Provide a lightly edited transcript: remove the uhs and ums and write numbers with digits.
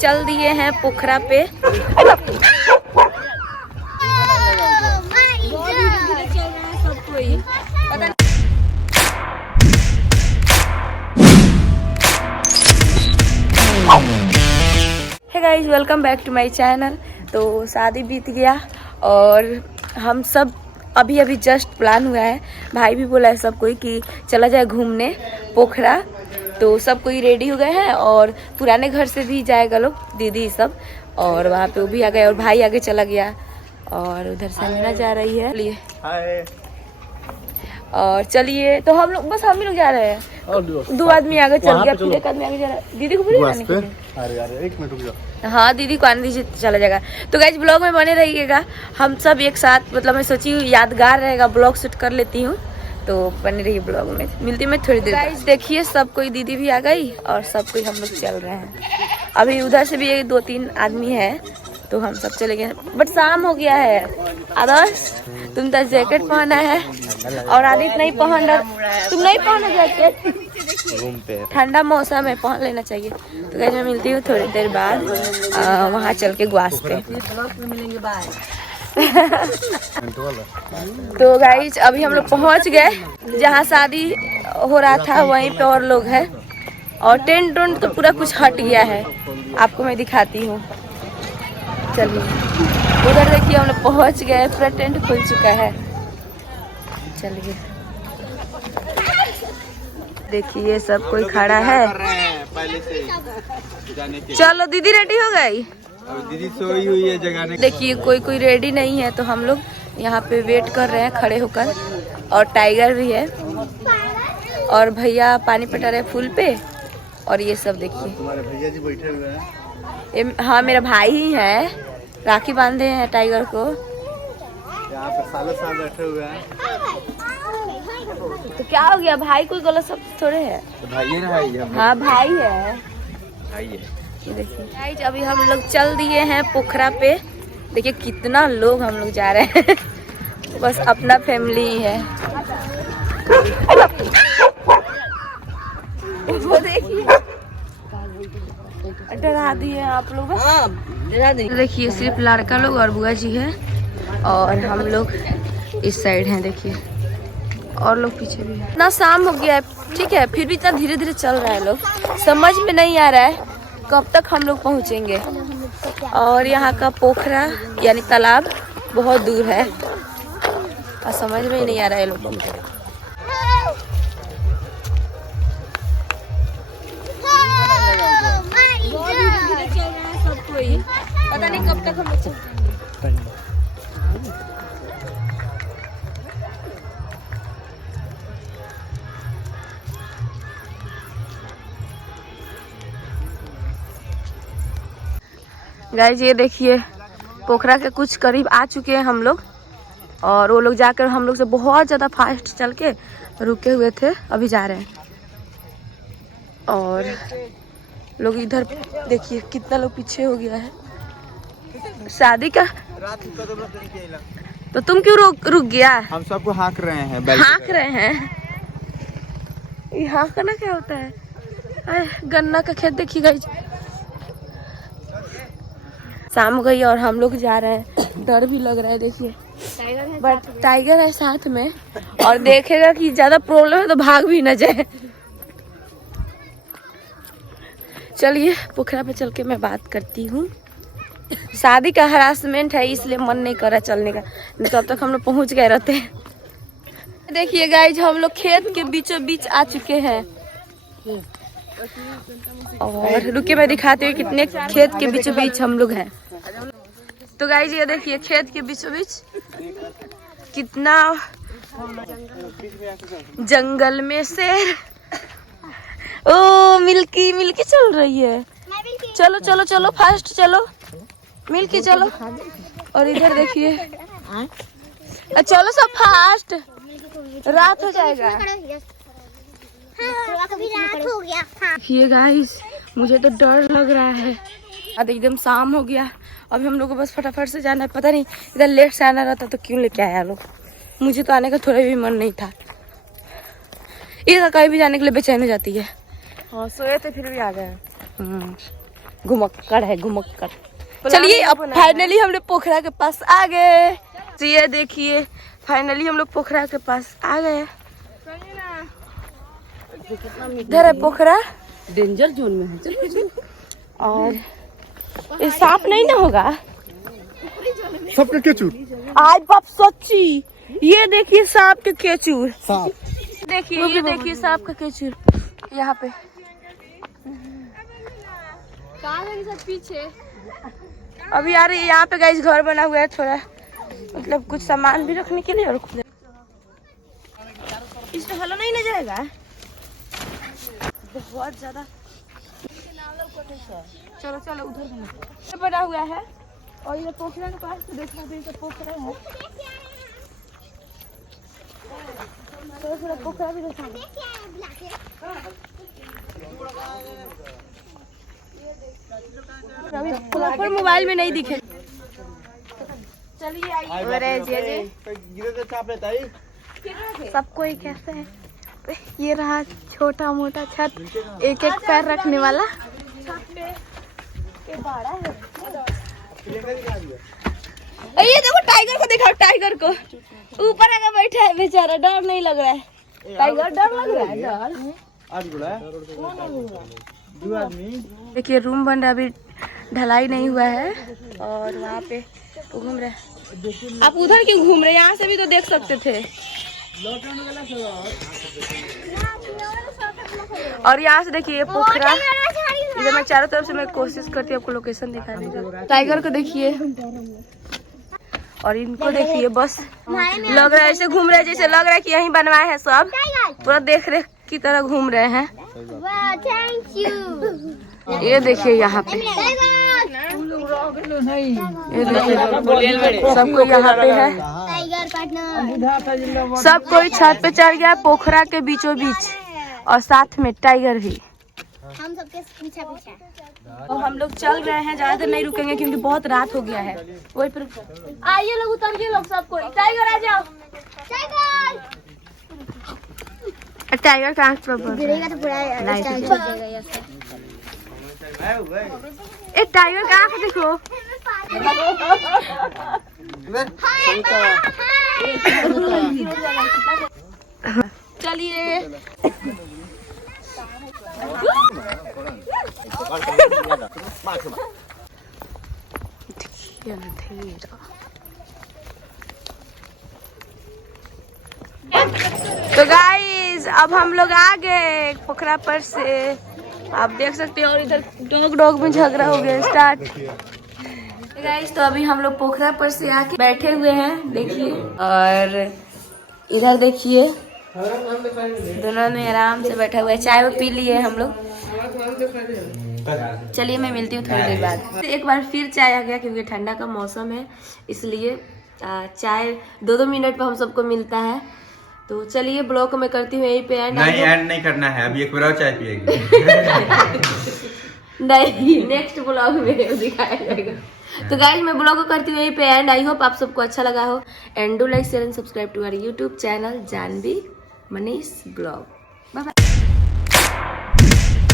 चल दिए हैं पोखरा पे। Hey guys, welcome back to my channel. तो शादी बीत गया और हम सब अभी जस्ट प्लान हुआ है। भाई भी बोला है सब कोई कि चला जाए घूमने पोखरा। तो सब कोई रेडी हो गए हैं और पुराने घर से भी जाएगा लोग, दीदी सब, और वहाँ पे वो भी आ गए और भाई आगे चला गया और उधर संजना जा रही है। चलिए और चलिए, तो हम लोग बस हम ही लोग जा रहे हैं। 2 आदमी आगे चल गया, फिर 1 आदमी आगे जा रहा है। दीदी को बोलिए जाने के लिए। अरे यार 1 मिनट रुक जा। हाँ, दीदी को आने दीजिए, चला जाएगा। तो गाइस ब्लॉग में बने रहिएगा, हम सब एक साथ, मतलब मैं सोची यादगार रहेगा, ब्लॉग शूट कर लेती हूँ। तो बने रहिए ब्लॉग में, मिलती मैं थोड़ी देर। गाइस देखिए, सब कोई, दीदी भी आ गई और सब कोई हम लोग चल रहे हैं। अभी उधर से भी 2-3 आदमी है, तो हम सब चले गए। बट शाम हो गया है। आदर्श, तुम तो जैकेट पहना है और आदित्य नहीं पहन रहा। तुम नहीं पहना जैकेट, ठंडा मौसम है, पहन लेना चाहिए। तो गाइस मैं मिलती हूँ थोड़ी देर बाद वहाँ चल के ग्वास पे। तो गाइस अभी हम लोग पहुँच गए जहाँ शादी हो रहा था, वहीं पे और लोग हैं और टेंट तो पूरा कुछ हट गया है। आपको मैं दिखाती हूँ, चलिए। उधर देखिए हम लोग पहुँच गए, पूरा टेंट खुल चुका है। चलिए देखिए, सब कोई खड़ा है। चलो दीदी रेडी हो गई, दीदी सोई हुई है जगाने। देखिए कोई रेडी नहीं है, तो हम लोग यहाँ पे वेट कर रहे हैं खड़े होकर। और टाइगर भी है और भैया पानी पटा रहे फूल पे। और ये सब देखिए, तुम्हारे भैया जी बैठे हुए हैं। हाँ, मेरा भाई ही है, राखी बांधे हैं टाइगर को। यहाँ पे साल बैठे हुए हैं। तो क्या हो गया, भाई कोई गलत सब थोड़े है। तो भाई है। हाँ भाई है। भाई है। ये देखिए गाइस, अभी हम लोग चल दिए हैं पोखरा पे। देखिए कितना लोग हम लोग जा रहे हैं। बस अपना फैमिली ही है। वो देखिए, डरा दिए आप लोग। देखिए सिर्फ लड़का लोग और बुआ जी है और हम लोग इस साइड हैं। देखिए और लोग पीछे भी है। इतना शाम हो गया है, ठीक है, फिर भी इतना धीरे धीरे चल रहा है। लोग समझ में नहीं आ रहा है कब तक हम लोग पहुंचेंगे। और यहाँ का पोखरा यानी तालाब बहुत दूर है और समझ में ही नहीं आ रहा है लोगों को। पता नहीं कब तक हम लोग चलेंगे। गाइस ये देखिए, पोखरा के कुछ करीब आ चुके हैं हम लोग और वो लोग जाकर हम लोग से बहुत ज़्यादा फास्ट चल के रुके हुए थे, अभी जा रहे हैं। और लोग इधर देखिए कितना लोग पीछे हो गया है शादी का। तो तुम क्यों रुक गया? हम सबको हाँक रहे हैं। हाँक रहे हैं? ये हाँकना क्या होता है? गन्ना का खेत देखिए गाइस। शाम हो गई और हम लोग जा रहे हैं। डर भी लग रहा है देखिए, बट टाइगर है साथ में और देखेगा कि ज्यादा प्रॉब्लम है तो भाग भी ना जाए। चलिए पोखरा पे चल के मैं बात करती हूँ। शादी का हरासमेंट है इसलिए मन नहीं कर रहा चलने का, नहीं तो अब तक हम लोग पहुँच गए रहते हैं। देखिए गाइज, हम लोग खेत के बीचों बीच आ चुके हैं और रुके मैं दिखाती हूँ कितने खेत के बीचों बीच हम लोग हैं। तो गाइज ये देखिए, खेत के बीचों बीच कितना जंगल में शेर। ओ मिल्की चल रही है। चलो चलो चलो फास्ट चलो, मिल्की चलो। और इधर देखिए, चलो सब फास्ट, रात हो जाएगा। रात हो गया। देखिए गाइस, मुझे तो डर लग रहा है। अब एकदम शाम हो गया, अभी हम लोग को बस फटाफट से जाना है। पता नहीं इधर लेट से आना रहता तो क्यों लेके आया लोग। मुझे तो आने का थोड़ा भी मन नहीं था। इधर कहीं भी जाने के लिए बेचैन हो जाती है। हाँ सोए थे फिर भी आ गए। घुमक्कड़ है घुमक्कड़। चलिए अब फाइनली हम लोग पोखरा के पास आ गए। तो ये देखिए फाइनली हम लोग पोखरा के पास आ गए। इधर है पोखरा, डेंजर जोन में है। और ये सांप नहीं ना होगा सबके केचुर। आज बाप सच्ची, ये देखिए सांप के केचुर, सांप देखिए ये देखिए सांप का केचुर यहाँ पे पीछे। अभी यार यहाँ पे गाइस घर बना हुआ है थोड़ा, मतलब कुछ सामान भी रखने के लिए। और इसमें हला नहीं ना जाएगा बहुत ज्यादा। चलो चलो उधर बना हुआ है। और ये पोखरा के पास तो देखना भी तो पोखरा है, तो थोड़ा पोखरा भी देखा। अभी मोबाइल में नहीं दिखे। चलिए आइए। सब कोई कैसे है। ये रहा छोटा मोटा छत, एक एक पैर रखने वाला। छत पे ये बड़ा है। ये देखो टाइगर को दिखाओ, टाइगर को ऊपर आकर बैठा है बेचारा, डर नहीं लग रहा है। टाइगर डर लग रहा है, डर। देखिए रूम बन रहा, अभी ढलाई नहीं हुआ है। और वहाँ पे घूम रहे हैं। आप उधर क्यों घूम रहे हैं? यहाँ से भी तो देख सकते थे। और यहाँ से देखिए पोखरा, इधर मैं चारों तरफ से मैं कोशिश करती हूँ आपको लोकेशन दिखाने का। टाइगर को देखिए और इनको देखिए, बस लग रहा है ऐसे घूम रहे हैं जैसे लग रहा है कि यहीं बनवाए हैं सब, पूरा देख रेख की तरह घूम रहे हैं। ये देखिए यहाँ पे, ये देखिए सब कोई यहाँ पे है। सब कोई छत पे चढ़ गया पोखरा के बीचों बीच, और साथ में टाइगर भी। हम सबके पीछे पीछे। और हम लोग चल रहे हैं, ज्यादा देर नहीं रुकेंगे क्योंकि बहुत रात हो गया है। वही पर आइए लोग, उतरिए लोग सब कोई। टाइगर आ जाओ। टाइगर का आंख पर गिरेगा तो पूरा स्टाइल छूट जाएगा। ए टाइगर का आंख देखो। चलिए तो गाइस अब हम लोग आ गए पोखरा पर से, आप देख सकते हो। और इधर डॉग में झगड़ा हो गया स्टार्ट। गाइस तो अभी हम लोग पोखरा पर से आके बैठे हुए हैं, देखिए। और इधर देखिए दोनों ने आराम से बैठा हुआ है, चाय वो पी लिए हम लोग। चलिए मैं मिलती हूँ थोड़ी देर बाद। एक बार फिर चाय आ गया क्योंकि ठंडा का मौसम है, इसलिए चाय 2-2 मिनट पर हम सबको मिलता है। तो चलिए ब्लॉग को मैं करती हूँ यहीं पे एंड। नहीं एंड नहीं करना है, अभी एक बार और चाय पिएंगे। नहीं, नेक्स्ट ब्लॉग में दिखाया जाएगा। तो गाइस मैं ब्लॉग को करती हूँ यहीं पे एंड। आई होप आप सबको अच्छा लगा हो। And do like share and subscribe to our YouTube channel Janvi Manish blog. Bye bye.